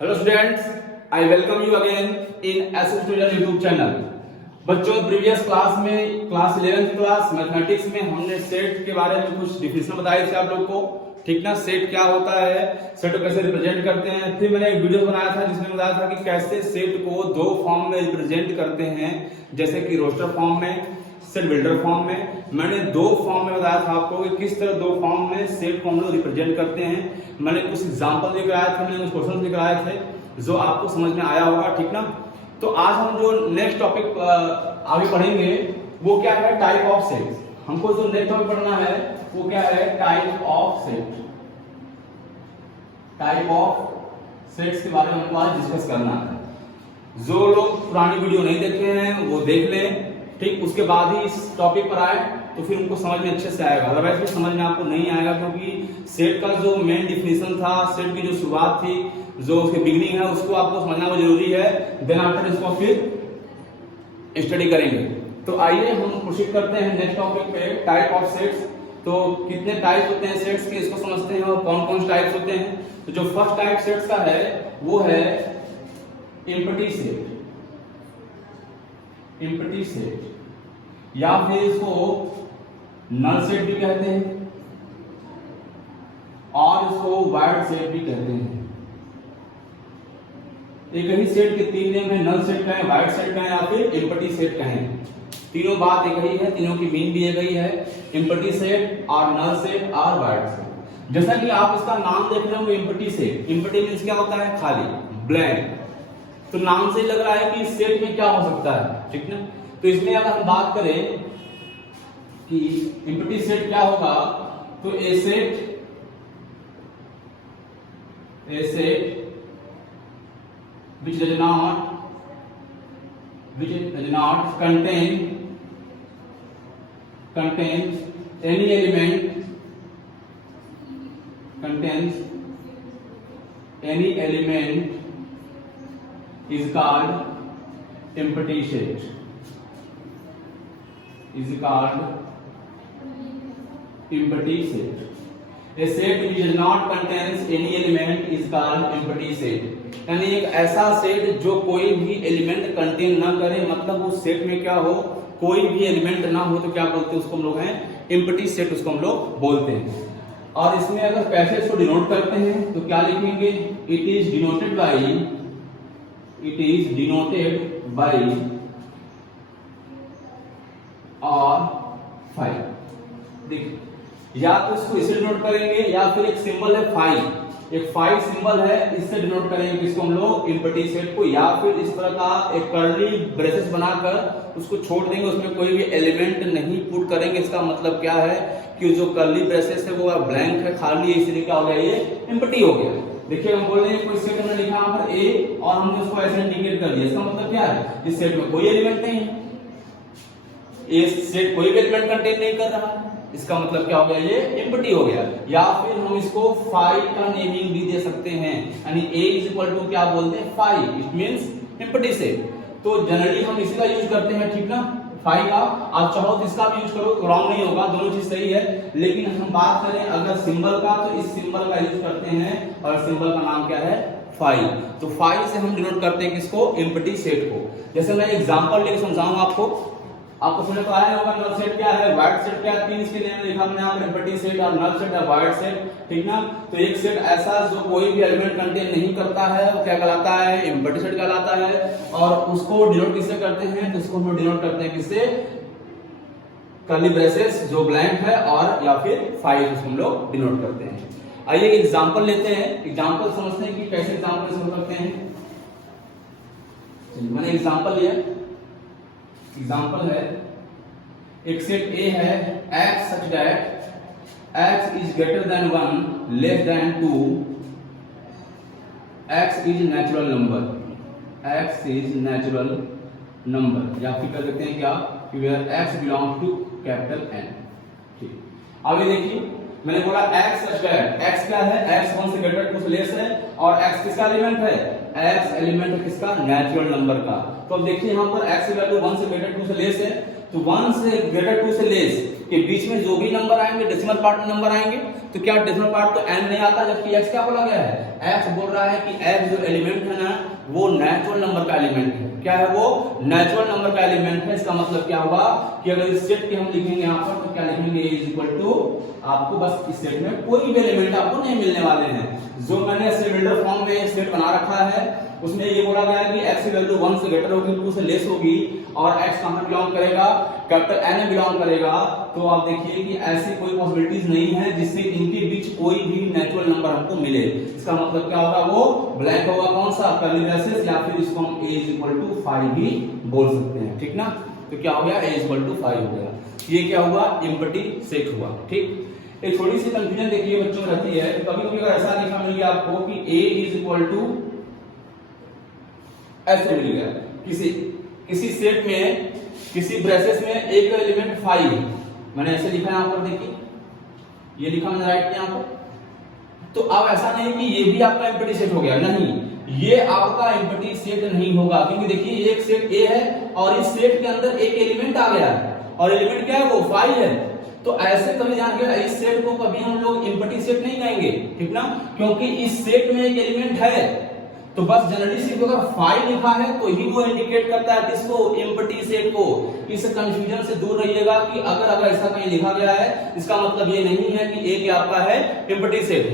Hello students, I welcome you again in SS tutor YouTube channel. बच्चों, previous class में class 11th class mathematics में हमने set के बारे में कुछ डिफिनेशन बताए थे आप लोग को। ठीक ना, सेट क्या होता है, सेट को कैसे रिप्रेजेंट करते हैं। फिर मैंने एक वीडियो बनाया था जिसमें बताया था कि कैसे सेट को दो फॉर्म में रिप्रेजेंट करते हैं, जैसे कि रोस्टर फॉर्म में, सेट बिल्डर फॉर्म में। मैंने दो फॉर्म में बताया था आपको कि किस तरह दो फॉर्म में सेट को हम लोग रिप्रेजेंट करते हैं। मैंने कुछ एग्जांपल लेकर आया था, मैंने कुछ क्वेश्चन लेकर आए थे जो आपको समझ में आया होगा। ठीक ना, तो आज हम जो नेक्स्ट टॉपिक आगे पढ़ेंगे वो क्या है, टाइप ऑफ सेट। हमको जो नेक्स्ट टॉपिक पढ़ना है वो क्या है, type of set. Type of sets के बारे में हमको आज डिस्कस करना है। जो लोग पुरानी वीडियो नहीं देखे हैं वो देख लें, ठीक। उसके बाद ही इस टॉपिक पर आए तो फिर उनको समझ में अच्छे से आएगा, अदरवाइज फिर समझ में आपको नहीं आएगा। क्योंकि सेट का जो मेन डिफिनेशन था, सेट की जो शुरुआत थी, जो उसकी बिगिनिंग है, उसको आपको समझना बहुत जरूरी है। देन आफ्टर इसको फिर स्टडी करेंगे। तो आइए हम प्रोसीड करते हैं नेक्स्ट टॉपिक पे, टाइप ऑफ सेट्स। तो कितने टाइप होते हैं सेट्स के, इसको समझते हैं और कौन कौन से टाइप्स होते हैं। तो जो फर्स्ट टाइप सेट्स का है वो है एम्प्टी सेट। एम्प्टी सेट या फिर इसको नल सेट भी कहते हैं और इसको वाइड सेट भी कहते हैं। एक ही सेट के तीन नेम है, नल सेट कहें, वाइड सेट कहें या फिर एम्प्टी सेट कहें। तीनों बात एक ही है, तीनों की मीन भी एक ही है, एम्प्टी सेट और नल सेट और वाइड सेट। जैसा कि आप इसका नाम देख रहे हो एम्प्टी सेट। एम्प्टी मींस क्या होता है, खाली, ब्लैंक। तो नाम से लग रहा है कि सेट में क्या हो सकता है, ठीक ना। तो इसमें अगर हम बात करें कि एम्प्टी सेट क्या होगा, तो ए set which does not contains any element is called empty set. A set which does not contains any element is called empty set. यानी एक ऐसा सेट जो कोई भी एलिमेंट कंटेन ना करे, मतलब उस सेट में क्या हो, कोई भी एलिमेंट ना हो, तो क्या बोलते हैं उसको हम लोग हैं, एम्प्टी सेट उसको हम लोग बोलते हैं। और इसमें अगर कैसे इसको डिनोट करते हैं तो क्या लिखेंगे, इट इज डिनोटेड बाई और 5। देखिए, या तो इसको इसे डिनोट करेंगे या फिर एक सिंबल है 5, एक 5 सिंबल है, इससे डिनोट करेंगे इसको हम लोग एम्प्टी सेट को। या फिर इस तरह का एक कर्ली ब्रेसेस बनाकर उसको छोड़ देंगे, उसमें कोई भी एलिमेंट नहीं पुट करेंगे। इसका मतलब क्या है कि जो कर्ली ब्रेसेस है वो ब्लैंक है, खाली है, इसलिए क्या हो गया, ये एम्प्टी हो गया। देखिए, हम बोल रहे हैं कोई सेट हमने लिखा यहाँ पर ए और हमने उसको ऐसे इंडिकेट कर दिया, इसका मतलब क्या है, इस सेट में कोई एलिमेंट नहीं है, ये सेट कोई भी एलिमेंट कंटेन नहीं कर रहा, इसका मतलब क्या हो गया, ये एम्प्टी हो गया। या फिर हम इसको 5 का नेमिंग भी दे सकते हैं, यानी a इज इक्वल टू क्या बोलते हैं, 5, इट मींस एम्प्टी सेट। तो जनरली हम इसी का यूज करते हैं, ठीक ना, 5 का। आप चाहो तो इसका भी यूज करो, रॉन्ग नहीं होगा, दोनों चीज सही है। लेकिन हम बात करें अगर सिंबल का, तो इस सिंबल का यूज करते हैं और सिंबल का नाम क्या है, 5। तो 5 से हम डिनोट करते हैं किसको, एम्प्टी सेट को। जैसे मैं एग्जांपल लेकर समझाऊंगा आपको समझ तो आया होगा। नल सेट क्या है, वाइड सेट क्या है, तीन इसके नेम लिखा हमने यहाँ पर, एम्प्टी सेट और नल सेट और वाइड सेट, ठीक ना। तो एक सेट ऐसा जो कोई भी एलिमेंट कंटेन नहीं करता है वो क्या कहलाता है, एम्प्टी सेट कहलाता है। और उसको डिनोट किससे करते हैं, तो इसको हम डिनोट करते हैं किससे, कर्ली ब्रेसेस जो ब्लैंक है, और या फिर 5 उसको हम लोग डिनोट करते हैं। आइए एग्जांपल लेते हैं, एग्जांपल समझते हैं कि कैसे एग्जांपल समझ सकते हैं। मैंने एग्जांपल लिया, एग्जांपल है एक सेट A है, x such that x is greater than 1 less than 2, x is natural number, या फिर कर सकते हैं क्या, where x belongs to capital N। ठीक, अब ये देखिए, मैंने बोला x such that, x क्या है, x 1 से greater 2 से लेस है, और x किसका एलिमेंट है, x एलिमेंट है किसका, नेचुरल नंबर का। तो अब देखिए यहाँ पर x की वैल्यू 1 से ग्रेटर 2 से लेस है, तो 1 से ग्रेटर 2 से लेस के बीच में जो भी नंबर आएंगे डेसिमल पार्ट में नंबर आएंगे, तो क्या डेसिमल पार्ट तो n नहीं आता, जबकि x क्या बोला गया है, x बोल रहा है कि x जो एलिमेंट है ना वो नेचुरल नंबर का एलिमेंट है। क्या है वो, नेचुरल नंबर का एलिमेंट है। इसका मतलब क्या होगा कि अगर इस सेट की हम लिखेंगे यहाँ पर तो क्या लिखेंगे, a इज इक्वल टू, आपको बस इस सेट में कोई भी एलिमेंट आपको नहीं मिलने वाले हैं। जो मैंने ऐसे बिल्डर फॉर्म में सेट बना रखा है उसमें ये बोला गया है कि x की वैल्यू 1 से ग्रेटर होगी, 2 से लेस होगी और x कहां में बिलोंग करेगा, कैपिटल N में बिलोंग करेगा। तो आप देखिए कि ऐसी कोई पॉसिबिलिटीज नहीं है जिससे इनके बीच कोई भी नेचुरल नंबर हमको मिले। इसका मतलब क्या होगा, वो ब्लैंक होगा, कौन सा, कर्ली ब्रेसेस, या फिर इसको हम a इज इक्वल टू 5 भी बोल सकते हैं, ठीक ना। तो क्या हो गया, a इज इक्वल टू 5 हो गया। ये क्या हुआ, एम्प्टी सेट हुआ, ठीक। एक थोड़ी सी कंफ्यूजन देखिए बच्चों में रहती है, कभी कभी अगर ऐसा लिखा मिल गया आपको कि a इज इक्वल टू, ऐसे मिल गया किसी सेट में, किसी ब्रेसेस में एक एलिमेंट 5, मैंने ऐसे लिखा यहां पर, देखिए ये लिखा मैंने राइट यहां पर। तो अब ऐसा नहीं कि ये भी आपका एम्प्टी सेट हो गया, नहीं, ये आपका एम्प्टी सेट नहीं होगा, क्योंकि देखिए एक सेट A है और इस सेट के अंदर एक एलिमेंट आ गया और एलिमेंट क्या है, वो 5 है। तो ऐसे कभी ध्यान रखिएगा, इस सेट को कभी हम लोग एम्प्टी सेट नहीं कहेंगे, ठीक ना, क्योंकि इस सेट में एक एलिमेंट है। तो बस जनरली सिर्फ अगर 5 लिखा है तो ही वो इंडिकेट करता है किसको, एम्प्टी सेट को। इस कंफ्यूजन से दूर रहिएगा कि अगर ऐसा कहीं लिखा गया है इसका मतलब ये नहीं है कि A क्या आपका है एम्प्टी सेट,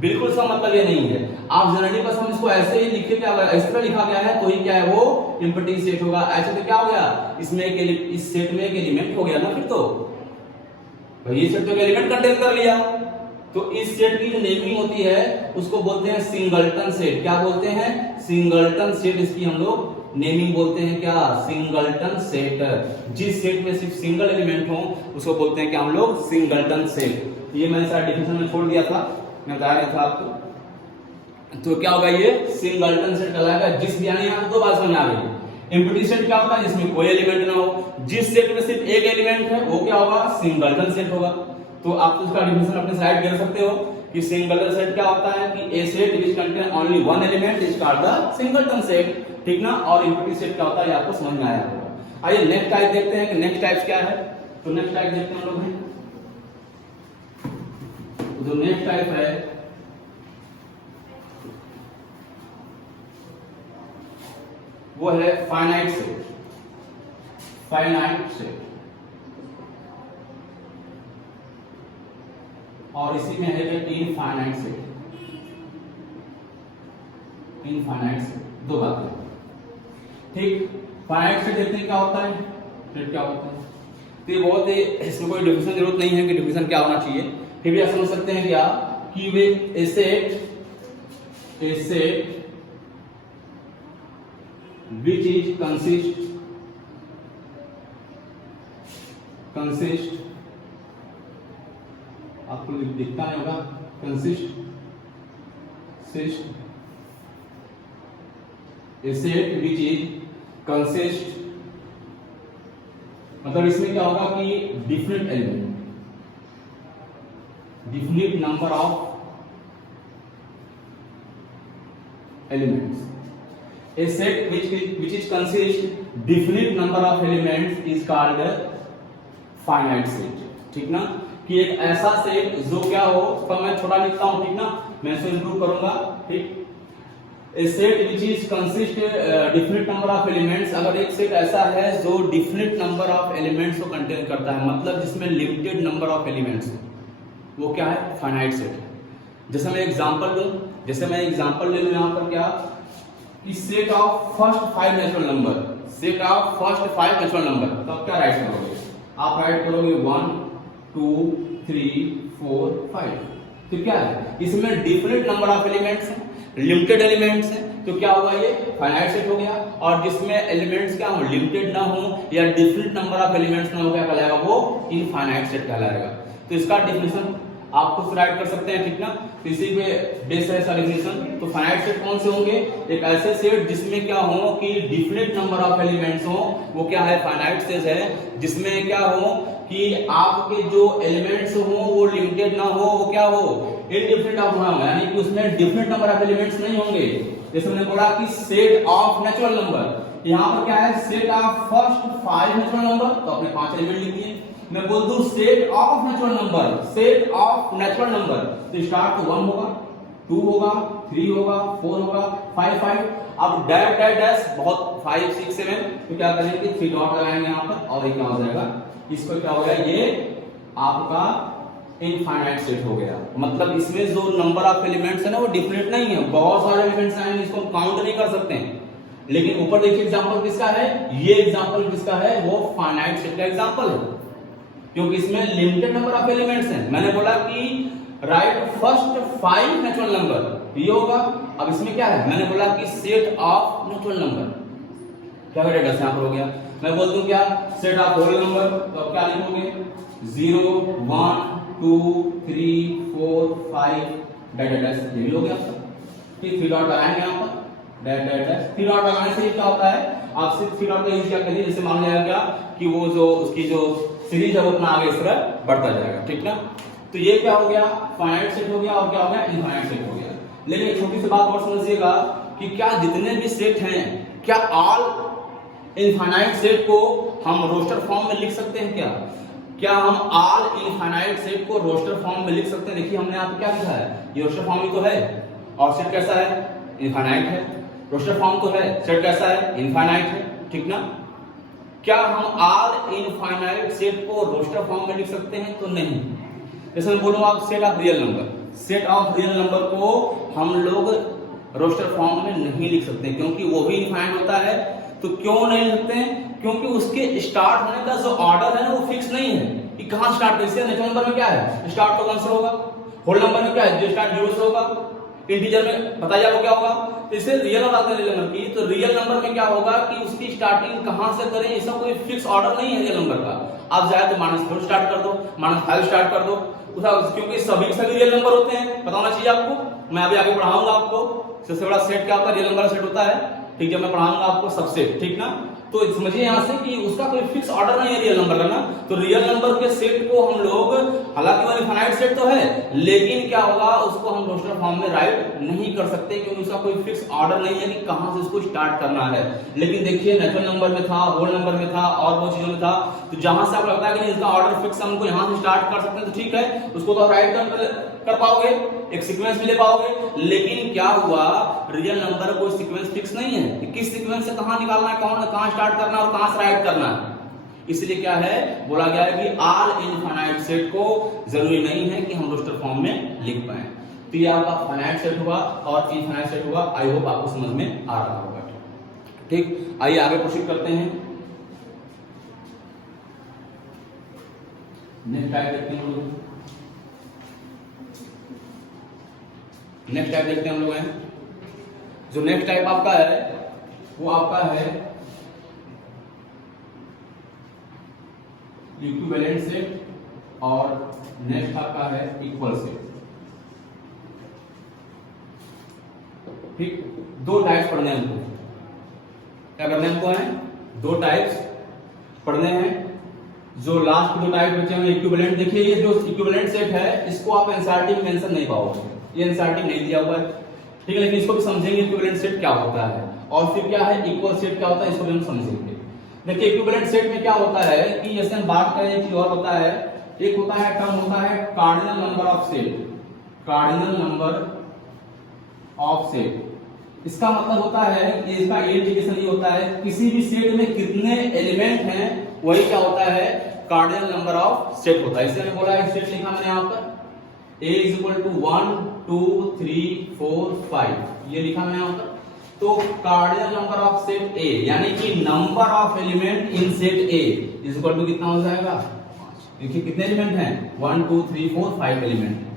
बिल्कुल इसका मतलब ये नहीं है। आप जनरली बस हम इसको ऐसे ही लिखे, क्या अगर इस तरह लिखा गया है तो ही क्या है, वो एम्प्टी सेट होगा। ऐसे तो क्या हो गया, इसमें इस सेट में एक एलिमेंट हो गया ना, फिर तो भाई ये सेट तो एलिमेंट कंटेन कर लिया। तो इस सेट की जो नेमिंग होती है उसको बोलते हैं सिंगलटन सेट। क्या बोलते हैं, सिंगलटन सेट, इसकी हम लोग नेमिंग बोलते हैं क्या, सिंगलटन सेट। जिस सेट में सिर्फ सिंगल एलिमेंट हो उसको बोलते हैं क्या हम लोग, सिंगलटन सेट। ये मैंने सारा डिफिनेशन में छोड़ दिया था, मैं बता रहा था आपको। तो क्या होगा, ये सिंगलटन सेट कहलाएगा। जिस भी यानी यहां दो बात समझ आ गई। एम्प्टी सेट क्या होता है, जिसमें कोई एलिमेंट ना हो। जिस सेट में सिर्फ एक एलिमेंट है वो क्या होगा, सिंगलटन सेट होगा। तो आप उसका डिफिनेशन अपने स्लाइड कर सकते हो कि सिंगलटन सेट क्या होता है कि a set which contain only one element is called the singleton set, ठीक ना। और एम्प्टी सेट क्या होता है ये आपको समझ में आया होगा। आइए नेक्स्ट टाइप देखते हैं कि नेक्स्ट टाइप क्या है। तो नेक्स्ट टाइप देखते हैं हम लोग, जो नेक्स्ट टाइप है वो है फाइनाइट सेट। फाइनाइट सेट, और इसी में है इनफाइनाइट सेट। इनफाइनाइट सेट, दो बातें, ठीक। फाइनाइट सेट देखते हैं क्या होता है, सेट क्या होता है। तो ये बहुत ही, इसमें कोई डिफिनेशन जरूरत नहीं है कि डिफिनेशन क्या होना चाहिए, फिर भी आप समझ सकते हैं क्या कि वे ए सेट which is consist आपको दिखता नहीं होगा, consist a set which is consist, मतलब इसमें क्या होगा कि different element, different number of elements. A set which is consist definite number of elements is called finite set, ठीक ना। कि एक ऐसा सेट जो क्या हो, तो मैं छोटा लिखता हूं, ठीक ना, मैं इसको इंप्रूव करूंगा, ठीक। A set which is consist definite number of elements, अगर एक सेट ऐसा है जो definite number of elements को कंटेन करता है, मतलब जिसमें लिमिटेड नंबर ऑफ एलिमेंट्स, वो क्या है, फाइनाइट सेट। जैसे मैं एग्जांपल लूं, जैसे मैं एग्जांपल ले लूं यहां पर क्या कि set of first 5 natural number, set of first 5 natural number, तो आप क्या राइट करोगे, आप राइट करोगे 1 2 3 4 5। तो क्या है, इसमें डिफरेंट नंबर ऑफ एलिमेंट्स हैं, लिमिटेड एलिमेंट्स हैं, तो क्या होगा, ये फाइनाइट सेट हो गया। और जिसमें एलिमेंट्स क्या हो, लिमिटेड ना हो या डिफरेंट नंबर ऑफ एलिमेंट्स ना हो, क्या कहलाएगा, वो इनफाइनाइट सेट कहलाएगा। तो इसका डेफिनेशन आप खुद राइट कर सकते हैं, ठीक ना। तो इसी पे बेस है इसका डेफिनेशन। तो फाइनाइट सेट कौन से होंगे, एक ऐसे सेट जिसमें क्या हो कि डिफरेंट नंबर ऑफ एलिमेंट्स हो, वो क्या है, फाइनाइट सेट है। जिसमें क्या हो कि आपके जो एलिमेंट्स हो वो लिमिटेड ना हो, वो क्या हो, इनडिफरेंट ऑफ ना हो, यानी कि उसमें डिफरेंट नंबर ऑफ एलिमेंट्स नहीं होंगे। जैसे मैंने बोला कि सेट ऑफ नेचुरल नंबर, यहाँ पर क्या है, set of first 5 natural number, तो अपने 5 एलिमेंट लिख दिए। मैं बोल दूं set of natural number, set of natural number, तो स्टार्ट तो 1 होगा, 2 होगा, 3 होगा, 4 होगा, 5। अब डैश डैश डैश बहुत 5 6 7, तो क्या करेंगे 3 डॉट लगाएंगे यहाँ पर, और ये क्या हो जाएगा, इसको क्या हो गया, ये आपका इनफाइनाइट सेट हो गया। मतलब इसमें जो नंबर ऑफ एलिमेंट्स है ना वो डिफिनिट नहीं है, बहुत सारे एलिमेंट्स आएंगे, इसको हम काउंट नहीं कर सकते हैं। लेकिन ऊपर देखिए एग्जांपल किसका है, ये एग्जांपल किसका है, वो फाइनाइट सेट का एग्जांपल है, क्योंकि इसमें लिमिटेड नंबर ऑफ एलिमेंट्स हैं। मैंने बोला कि राइट फर्स्ट 5 नेचुरल नंबर, ये होगा। अब इसमें क्या है, मैंने बोला कि सेट ऑफ नेचुरल नंबर, क्या बेटा यहां पर हो गया। मैं बोल दूं क्या, सेट ऑफ होल नंबर, तो अब क्या लिखोगे 0 1 2 3 4 5 डैश डैश, ये भी हो गया आपका। फिर 3 डॉट लगाएंगे यहां पर, डैश डैश डैश। 3 डॉट लगाने से क्या होता है, आप सिर्फ 3 डॉट का यूज क्या करिए, जैसे मान लिया क्या कि वो जो उसकी जो सीरीज है वो अपना आगे इस तरह बढ़ता जाएगा, ठीक ना। तो ये क्या हो गया, फाइनाइट सेट हो गया, और क्या हो गया, इनफाइनाइट सेट हो गया। लेकिन एक छोटी सी बात और समझिएगा कि क्या जितने भी सेट हैं, क्या ऑल इनफाइनाइट सेट को हम रोस्टर फॉर्म में लिख सकते हैं क्या हम ऑल इनफाइनाइट सेट को रोस्टर फॉर्म में लिख सकते हैं। देखिए हमने यहाँ पे क्या लिखा है, ये रोस्टर फॉर्म ही तो है, और सेट कैसा है, इनफाइनाइट है। रोस्टर फॉर्म तो है, सेट कैसा है, इनफाइनाइट है, ठीक ना। क्या हम ऑल इनफाइनाइट सेट को रोस्टर फॉर्म में लिख सकते हैं, तो नहीं। जैसे मैं बोलूंगा आप set of real number, set of real number को हम लोग रोस्टर फॉर्म में नहीं लिख सकते, क्योंकि वो भी इनफाइनाइट होता है। तो क्यों नहीं लिखते हैं, क्योंकि उसके स्टार्ट होने का जो ऑर्डर है ना वो फिक्स नहीं है कि कहां स्टार्ट करें। जैसे नेचुरल नंबर में क्या है, स्टार्ट तो 1 से होगा, होल नंबर में क्या है, जो स्टार्ट 0 से होगा, इंटीजर में बताइए आपको क्या होगा। तो इसे रियल और रियल नंबर की, तो रियल नंबर में क्या होगा कि उसकी स्टार्टिंग कहां से करें, इसका कोई फिक्स ऑर्डर नहीं है रियल नंबर का। आप चाहे तो -4 स्टार्ट कर दो, -5 स्टार्ट कर दो, क्योंकि सभी रियल नंबर होते हैं, पता होना चाहिए आपको। मैं अभी आगे पढ़ाऊंगा आपको सबसे बड़ा सेट क्या होता है, रियल नंबर सेट होता है, ठीक है। मैं पढ़ाऊंगा आपको सबसेट, ठीक ना। तो समझिए यहां से कि उसका कोई फिक्स ऑर्डर नहीं है रियल नंबर का ना। तो रियल नंबर के सेट को हम लोग, हालांकि वो इनफाइनाइट सेट तो है, लेकिन क्या होगा, उसको हम रोस्टर फॉर्म में राइट नहीं कर सकते, क्योंकि उसका कोई फिक्स ऑर्डर नहीं है कि कहां से उसको स्टार्ट करना है। लेकिन देखिए नेचुरल नंबर में था, होल नंबर में था, और वो चीजों में था, तो जहां से आपको लगता है कि इसका ऑर्डर फिक्स, हमको यहां से स्टार्ट कर सकते हैं, तो ठीक है, उसको तो राइट कर पाओगे, एक सीक्वेंस भी ले पाओगे। लेकिन क्या हुआ, रियल नंबर कोई सीक्वेंस फिक्स नहीं है कि किस सीक्वेंस से कहां निकालना है, कहां स्टार्ट करना है और कहां से राइट करना है। इसलिए क्या है, बोला गया है कि ऑल इनफाइनाइट सेट को जरूरी नहीं है कि हम रोस्टर फॉर्म में लिख पाए। तो ये आपका फाइनाइट सेट हुआ और इनफाइनाइट सेट हुआ। आई होप आपको समझ में आ रहा होगा, ठीक। आइए आगे प्रोसीड करते हैं। नेक्स्ट टाइप देखते हैं हम लोग, नेक्स्ट टाइप देखते हैं हम लोग हैं। जो नेक्स्ट टाइप आपका है वो आपका है इक्विवेलेंट सेट, और नेक्स्ट आपका है इक्वल सेट, ठीक। 2 टाइप्स पढ़ने हैं हमको, क्या करने हैं हमको, है 2 टाइप्स पढ़ने हैं। जो लास्ट 2 टाइप बचे हैं इक्विवेलेंट। देखिए ये जो इक्विवेलेंट सेट है इसको आप एनसीईआरटी में मेंशन नहीं पाओगे, ये एनसीईआरटी नहीं दिया हुआ है, ठीक है। लेकिन इसको भी समझेंगे इक्विवेलेंट सेट क्या होता है, और फिर क्या है इक्वल सेट क्या होता है, इसको भी हम समझेंगे। देखिए इक्विवेलेंट सेट में क्या होता है कि जैसे हम बात करें, एक चीज और होता है, एक होता है टर्म होता है cardinal number of set, cardinal number of set. इसका मतलब होता है कि इसका इंडिकेशन ये होता है किसी भी सेट में कितने एलिमेंट हैं, वही क्या होता है, कार्डिनल नंबर ऑफ सेट होता है। इसलिए मैंने बोला है, सेट लिखा मैंने यहां पर A = 1 2 3 4 5, ये लिखा मैंने यहां पर। तो cardinal number of set A, यानी कि number of element in set A = कितना हो जाएगा, 5। देखिए कितने एलिमेंट हैं, 1 2 3 4 5 एलिमेंट हैं।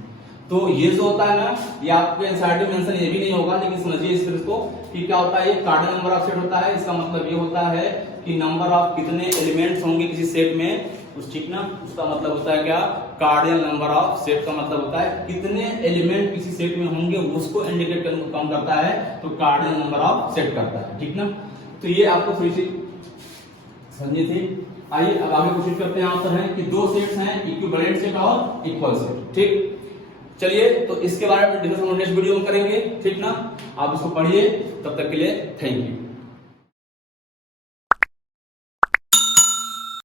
तो ये जो होता है ना, ये आपके एनसीईआरटी में मेंशन ये भी नहीं होगा, लेकिन समझिए इस फिर को कि क्या होता है, ये कार्डिनल नंबर ऑफ सेट होता है। इसका मतलब ये होता है कि नंबर ऑफ कितने एलिमेंट्स होंगे किसी सेट में, उस ठीक ना, उसका मतलब होता है क्या, कार्डिनल नंबर ऑफ सेट का मतलब होता है कितने एलिमेंट किसी सेट में होंगे, उसको इंडिकेट कम करता है, तो कार्डिनल नंबर ऑफ सेट करता है, ठीक ना। तो ये आपको थोड़ी सी समझी थी। आइए अब आगे कोशिश करते हैं। आंसर है कि 2 सेट्स हैं, इक्विवेलेंट सेट और इक्वल सेट, ठीक। चलिए तो इसके बारे में डिस्कशन नेक्स्ट वीडियो में करेंगे, ठीक ना। आप इसको पढ़िए, तब तक के लिए थैंक यू।